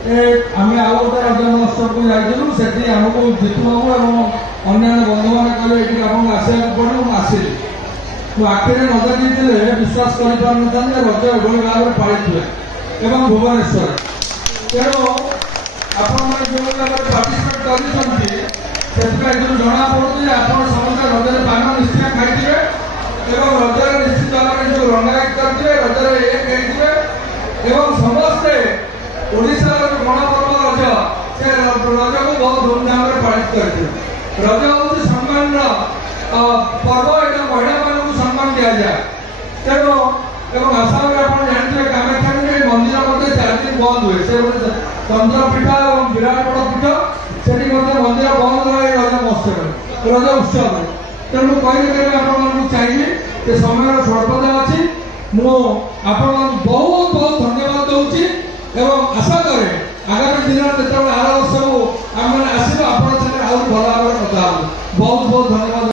आम आउ गोटे रज महोत्सव को जाइलु से आमको जीतू बाबू और अन्य बंधु मैंने कहले ये आपको आसवाक पड़ो मुझे आसली तो आखिर नजर देते विश्वास कर रज एभली भाव में पाई एवं भुवनेश्वर तेणु आपण जो पार्टिसिपेट कर जना पड़ू आप समस्त रजर पान निश्चय खाई रजर निश्चित भाव में जो रंगायत करेंगे रजर एक समस्ते ओडिशा गणपर्व रज से रज को बहुत धूमधाम से पालित करते रज हूँ सम्मान पर्व यहाँ महिला मानक सम्मान दि जाए तेणु आसाम में आप जानते हैं कामाख्या मंदिर मध्य 4 दिन बंद हुए से चंद्रपीठ और विराट बड़ पीठ से मंदिर बंद रहे रज महोत्सव रज उत्सव तेणु कही आपको चाहिए समय स्वल्पता अच्छी मुझे बहुत बहुत धन्यवाद दूसरी आशा करे आगामी दिन जो आर वर्ष आम आसो आप भल भाव कथा बहुत बहुत धन्यवाद।